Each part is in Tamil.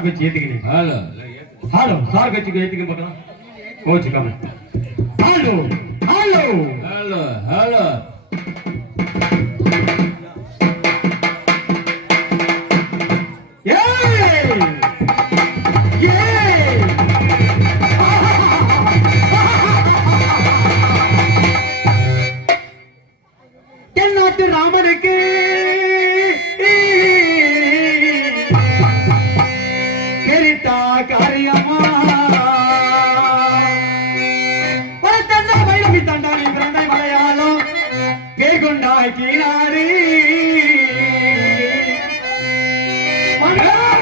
சார் வச்சு ஏத்துக்கிறீங்க. ஹலோ சார் வச்சுக்கு ஏத்துக்க பார்க்கலாம் கோச்சுக்காம ஹலோ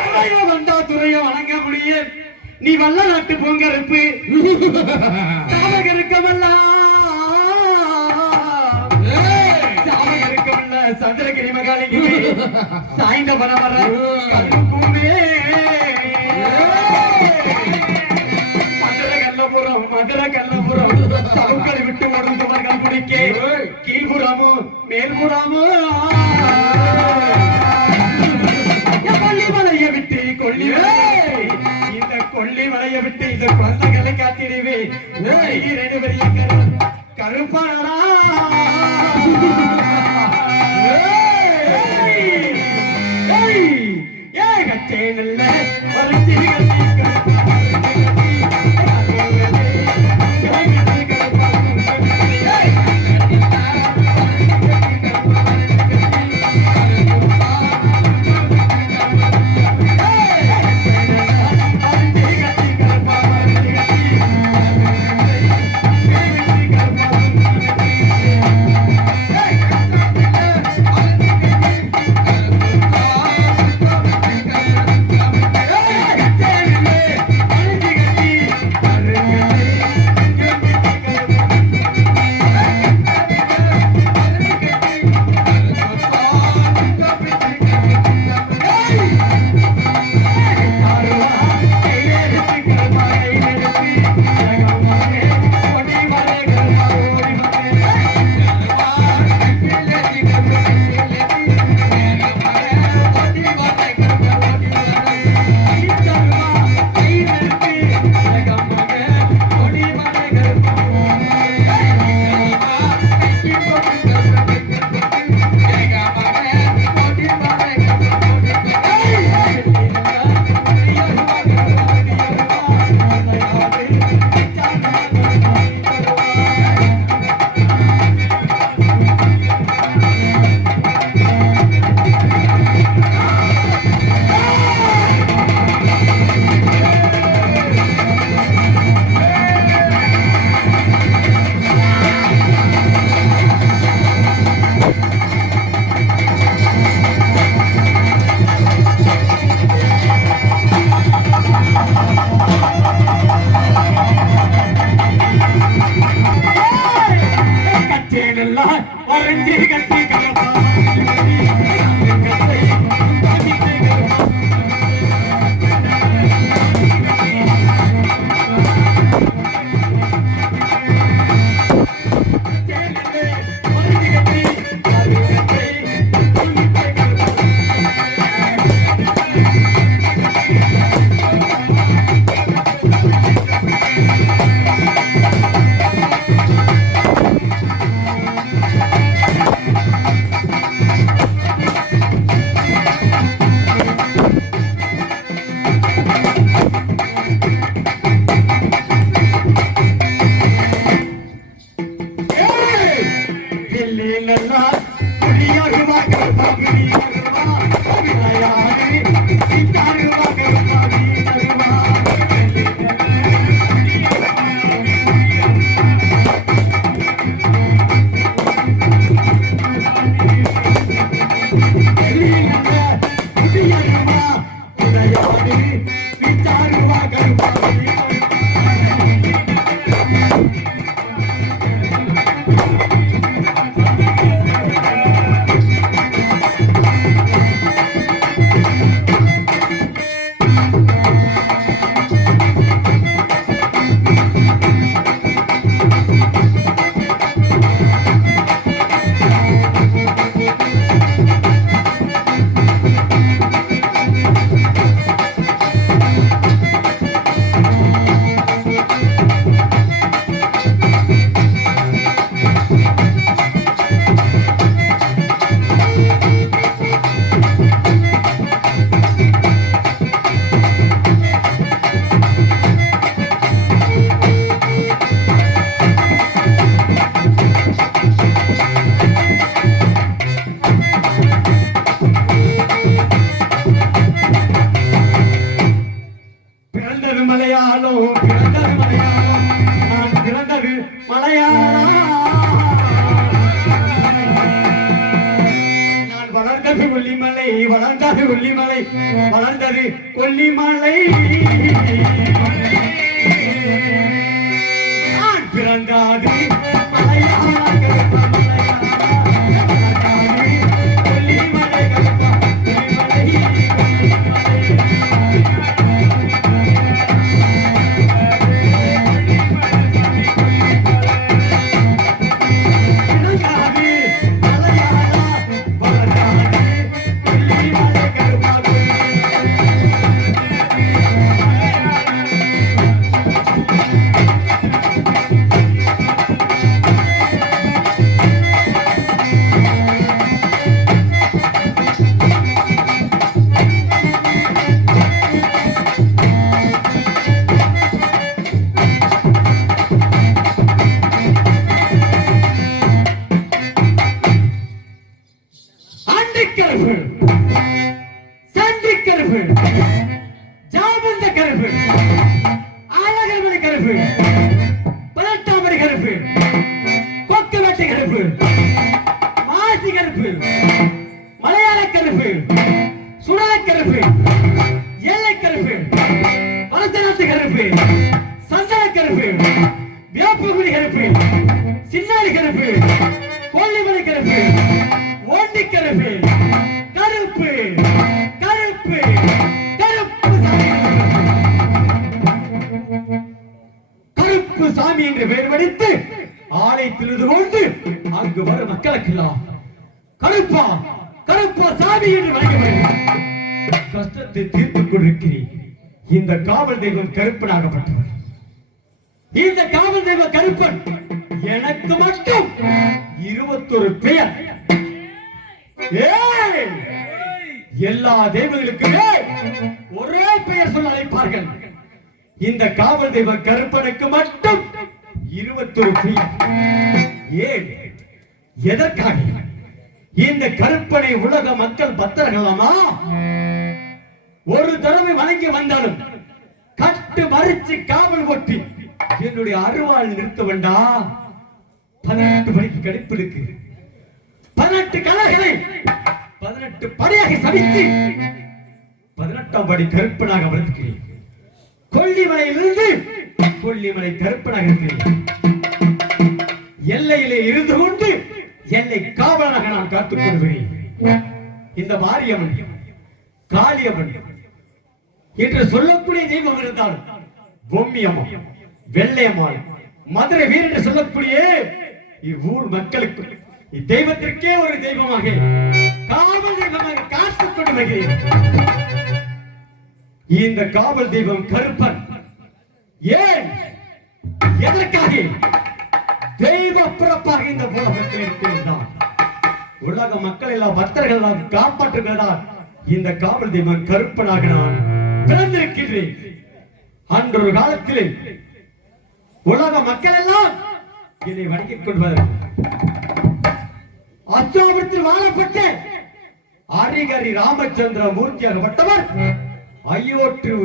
துறைய வந்தா துறைய வணங்க முடியும் நீ வல்ல நாட்டு பொங்கருப்பு சந்திரகிரி மகாலிங்கி சாய்ந்த பரவர கல்லுக்குமே மதுரை கல்லபுரம் மதுரை கல்லபுரம் சவுக்களை விட்டு ஓடும் சுமர்கள் குடிக்க. மேல்புறமும் கொல்லிமலைய விட்டு கொல்லி இந்த கொல்லிமலைய விட்டு இந்த குழந்தைகளை காத்திடுவே ரெண்டு பெரிய கரு ಕರೆಬೇಕು ಜಾಬ್ ಅಂತ ಕರೆಬೇಕು கருப்பா கருப்பா சாமி என்று வழங்கப்படுகிறது கஷ்டத்தை தீர்த்துக் கொண்டிருக்கிறேன். இந்த காவல் தெய்வம் கருப்பனாகப்பட்டவர். இந்த காவல் தெய்வ கருப்பன். எனக்கு மட்டும் இருபத்தொரு பெயர். எல்லா தெய்வங்களுக்குமே ஒரே பெயர் சொல்ல அழைப்பார்கள். இந்த காவல் தெய்வ கருப்பனுக்கு மட்டும் இருபத்தொரு பெயர். ஏன் எதற்காக? இந்த கருப்பனை உலக மக்கள் பக்தர்களாமா? ஒரு தடவை வணங்கி வந்தாலும் கட்டு மறிச்சு காவல் ஒட்டி என்னுடைய அருவாள் நிறுத்த வேண்டாம் பதினெட்டு மணிக்கு இருக்கு பதினெட்டு கலைகளை பதினெட்டு படையாக சமைத்து பதினெட்டாம் படி கருப்பனாக வளர்க்கிறேன் கொல்லிமலையிலிருந்து கொல்லிமலை கருப்பனாக இருக்கிறேன். எல்லையிலே இருந்து கொண்டு என்னை காவலாக நான் காத்துக் கொள்கிறேன் இந்த மாரியம்மன் காளியம்மன் என்று சொல்லக்கூடிய தெய்வம் இருந்தால் பொம்மியம்மன் வெள்ளையம்மாள் மதுரை வீர் என்று சொல்லக்கூடிய இவ்வூர் மக்களுக்கு இத்தெய்வத்திற்கே ஒரு தெய்வமாக காவல் தெய்வமாக காத்துக் கொண்டு வருகிறேன் இந்த காவல் தெய்வம் கருப்பன். ஏன்? எதற்காக? தெய்வ பிறப்பாக இந்த உலகத்தில் இருக்கின்றான். உலக மக்கள் எல்லாம் பக்தர்கள் எல்லாம் காப்பாற்றுகிறதா? இந்த காவல் தெய்வம் கருப்பனாக நான் பிறந்திருக்கின்றேன். அன்றொரு காலத்திலே உலக மக்கள் எல்லாம் என்னை வணங்கிக் கொள்வார் அச்சோபுரத்தில் வாழப்பட்ட அரிகரி ராமச்சந்திர மூர்த்தியாகப்பட்டவர் ஐயோற்று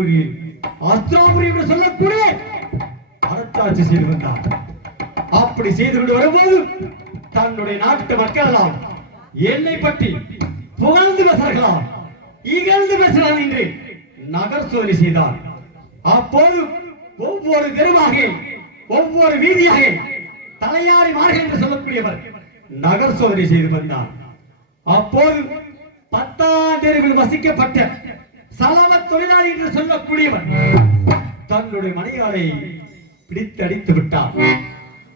அஸ்திராபுரி என்று சொல்லக்கூடிய அரசாட்சி செய்து வந்தார் அப்படி செய்து கொண்டு வரும்போது தன்னுடைய நாட்டு மக்கள் எல்லாம் என்னை பற்றி புகழ்ந்து பேசுகிறார்களாம் இகழ்ந்து பேசுகிறான் என்று நகர் சோதனை செய்தார். அப்போது ஒவ்வொரு தெருவாக ஒவ்வொரு வீதியாக தலையாரி மார்கள் என்று சொல்லக்கூடியவர் நகர் சோதனை செய்து வந்தார். அப்போது பத்தாம் தெருவில் வசிக்கப்பட்ட சலவ தொழிலாளி என்று சொல்லக்கூடியவர் தன்னுடைய மனைவியாரை பிடித்து அடித்து விட்டார்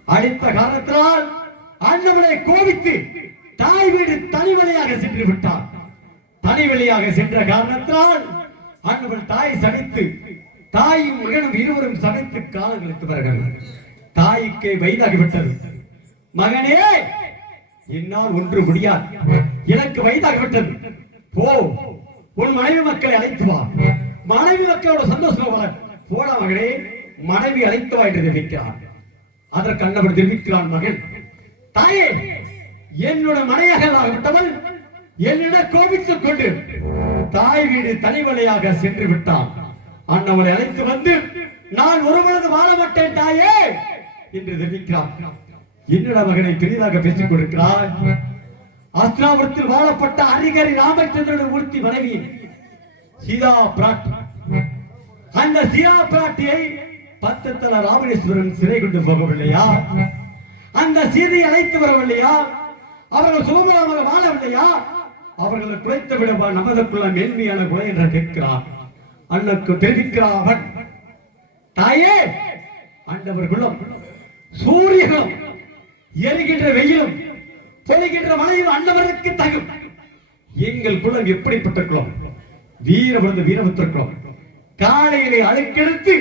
அடித்த காரணத்தினால் அண்ணவனை கோபித்து தாய் வீடு தனிவழியாக சென்று விட்டார். தனிவழியாக சென்ற காரணத்தினால் அண்ணவன் தாய் சடைத்து தாயும் மகனும் இருவரும் சடைத்து காலம் கழித்தவர்கள் தாய்க்கே வயதாகிவிட்டது மகனே என்னால் ஒன்று முடியாது. எனக்கு வயதாகிவிட்டது போ உன் மனைவி மக்களை அழைத்து வா. மனைவி மக்களோட சந்தோஷமா வர போடா மகனே மனைவி அழைத்து வா என்று தெரிவிக்கிறார் அதற்கு அண்ணவர் தெரிவிக்கிறான் மகன். தாயே என்னோட மனையகலாகப்பட்டவள் என்னிடம் கோபித்துக் கொண்டு தாய் வீடு தனிவலையாக சென்று விட்டான். அண்ணவளை அழைத்து வந்து நான் ஒருவரது வாழ மாட்டேன் தாயே என்று தெரிவிக்கிறான். என்னடா மகனை பெரிதாக பேசிக் கொடுக்கிறார் அஸ்திராபுரத்தில் வாழப்பட்ட அரிகரி ராமச்சந்திரன் மூர்த்தி மனைவி சீதா பிராட் அந்த சீதா பிராட்டியை பத்தத்தல ராமேஸ்வரன் சிறை கொண்டு போகவில்லையா? அந்த சீதையை அழைத்து வரவில்லையா? அவர்கள் சுதந்திரமாக வாழவில்லையா? அவர்களை குறைத்து விட நமதுக்குள்ள மேன்மையான குறை என்று கேட்கிறார் அண்ணனுக்கு தெரிவிக்கிறார் அவன். தாயே ஆண்டவர் சூரியனும் எரிகின்ற வெயிலும் பொழிகின்ற மழையும் அண்டவருக்கு தகும். எங்கள் குலம் எப்படிப்பட்ட குலம் வீரபுரந்த வீரபுத்திர குலம் காலையிலே அழைக்கெடுத்து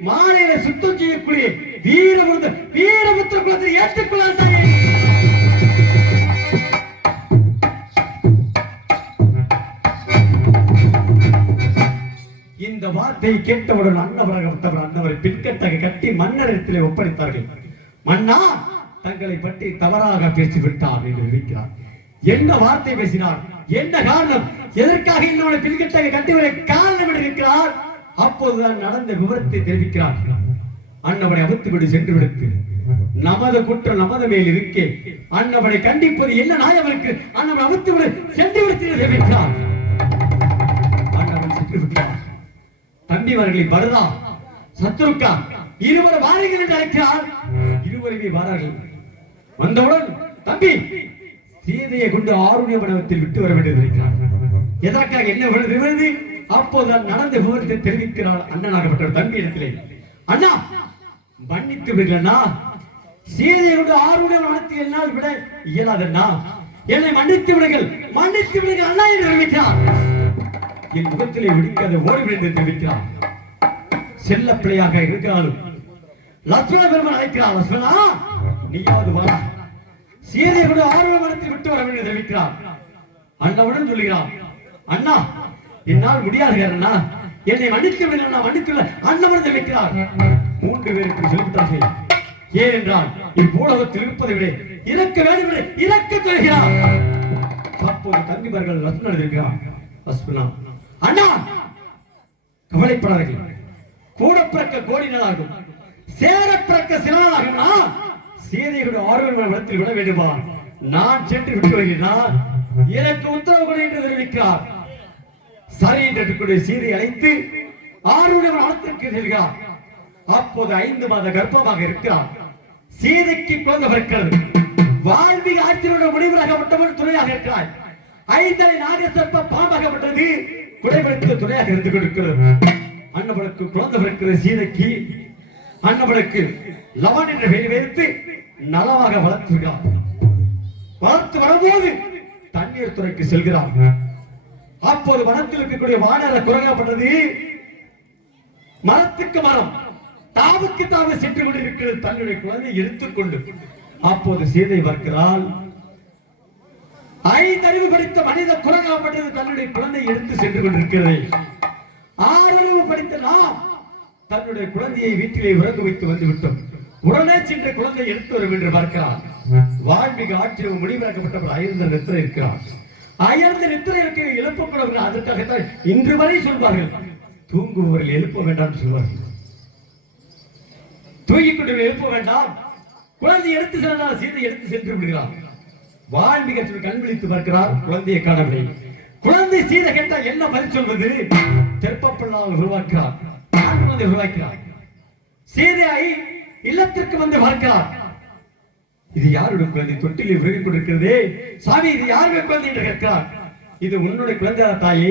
மாலையில சுத்தம் செய்யக்கூடிய வீரபுரந்த வீரபுத்திர குலத்தை ஏற்றுக்கொள்ள இந்த வார்த்தையை கேட்டவுடன் அன்னவரகத்தவர் அன்னவரை பின்கட்டாக கட்டி மன்னரிடத்திலே ஒப்படைத்தார்கள். மன்னா தங்களை பற்றி தவறாக பேசிவிட்டார் என்று இருக்கிறார் என்ன வார்த்தை பேசினார்? என்ன காரணம்? எதற்காக இன்னொரு பின்கட்டாக கட்டி காரணம் என்று இருக்கிறார் அப்போதுதான் நடந்த விவரத்தை தெரிவிக்கிறார். அன்னவனை அவுத்துவிடு சென்று விடுத்து நமது குற்றம் நமது மேல் இருக்கே. அன்னவனை கண்டிப்பது என்ன நாயவனுக்கு இருக்கு அன்னவனை அவுத்துவிடு சென்று விடுத்து தெரிவிக்கிறார். அன்னவன் சென்று விட்டார் தம்பிவர்களை வருதா சத்ருக்கா இருவர் வாருங்கள் என்று அழைக்கிறார். இருவருமே வாரார்கள். வந்தவுடன் தம்பி சீதையை கொண்டு ஆருணிய மண்டபத்தில் விட்டு வர வேண்டியது இருக்கிறார் எதற்காக என்ன விழுது? அப்போது நடந்த விவரத்தை தெரிவிக்கிறார் அண்ணனாகப்பட்ட தம்பி இடத்திலே அண்ணா மன்னித்து விடுறா சீதையோடு கொண்டு ஆருணிய என்னால் விட இயலாதண்ணா என்னை மன்னித்து விடுங்கள் மன்னித்து விடுங்கள் அண்ணா என்று தெரிவிக்கிறார் என் முகத்திலே விடுக்காத ஓடி விழுந்து தெரிவிக்கிறார். செல்ல பிள்ளையாக இருக்கிறாலும் லட்சுமண பெருமான் அழைக்கிறார். லட்சுமணா நீயாவது வா. சீதையோடு கூட ஆர்வ விட்டு வர வேண்டும் தெரிவிக்கிறார். அண்ணாவுடன் சொல்லுகிறார் அண்ணா என்னால் முடியாது அண்ணா. என்னை மன்னிக்க வேண்டும் அண்ணா மன்னித்துள்ள விடு அண்ணவன் தெரிவிக்கிறார் மூன்று பேருக்கு செலுத்தார்கள் ஏனென்றால் இப்பூலகத்தில் இருப்பதை விட இறக்க வேண்டும் என்று இறக்க தருகிறார் அப்போது தங்கிபர்கள் லட்சுமணன் இருக்கிறார் லட்சுமணா அண்ணா கவலைப்படாதீர்கள். கூட பிறக்க கோடி நாளாகும். சேர பிறக்க சில நாளாகும் சீதையுடைய ஆர்வம் இடத்தில் விட வேண்டுமா? நான் சென்று விட்டு வருகிறேன் எனக்கு உத்தரவு என்று தெரிவிக்கிறார். சரி என்று சீதை அழைத்து ஆறுடைய வளத்திற்கு செல்கிறார் அப்போது ஐந்து மாத கர்ப்பமாக இருக்கிறார் சீதைக்கு குழந்தை பிறக்கிறது. வாழ்விக ஆட்சியுடைய முடிவராகப்பட்டவன் துணையாக இருக்கிறார் ஐந்தரை நாகசர்ப்ப விட்டது குடைபிடித்த துணையாக இருந்து கொண்டிருக்கிறது. அன்னபனுக்கு குழந்தை பிறக்கிற சீதைக்கு. அன்னபனுக்கு லவன் என்ற பெயர் வைத்து நலமாக வளர்த்துகிறார் வளர்த்து வரும்போது தண்ணீர் துறைக்கு செல்கிறார் அப்போது வனத்தில் இருக்கக்கூடிய வானர குறையப்பட்டது. மரத்துக்கு மரம் தாவுக்கு தாவு சென்று கொண்டிருக்கிறது. தன்னுடைய குழந்தை எடுத்துக்கொண்டு அப்போது சீதை பார்க்கிறாள். ஐந்தறிவு படித்த மனித குரங்காப்பட்டது தன்னுடைய குழந்தை எடுத்து சென்று கொண்டிருக்கிறது. ஆறறிவு படித்த நாம் தன்னுடைய குழந்தையை வீட்டிலே உறங்க வைத்து வந்து விட்டோம். உடனே சென்று குழந்தை எடுத்து வரும் என்று பார்க்கிறார் வாழ்மிக ஆட்சியம் முடிவாக்கப்பட்டவர் அயர்ந்த நித்திரை இருக்கிறார் அயர்ந்த நித்திரை இருக்கிற எழுப்பப்படவில்லை அதற்காகத்தான் இன்று வரை சொல்வார்கள். தூங்குபவர்கள் எழுப்ப வேண்டாம் என்று சொல்வார்கள். தூங்கிக் கொண்டு எழுப்ப வேண்டாம். குழந்தை எடுத்து சென்றால் சீதை எடுத்து சென்று விடுகிறார். வாழ்மிக கண் விழித்து பார்க்கிறார். குழந்தையை காணவில்லை. குழந்தை சீதை கேட்டால் என்ன பதில் சொல்வது? தெற்பப்பிள்ளால் உருவாக்கிறார். வந்து குழந்தை உருவாக்கிறார்? சீதையாய் இல்லத்திற்கு வந்து பார்க்கிறார். இது யாருடைய குழந்தை? தொட்டிலே உருகிக் கொண்டிருக்கிறதே. சாமி இது யார் குழந்தை என்று கேட்கிறார்? இது உன்னுடைய குழந்தை தாயே.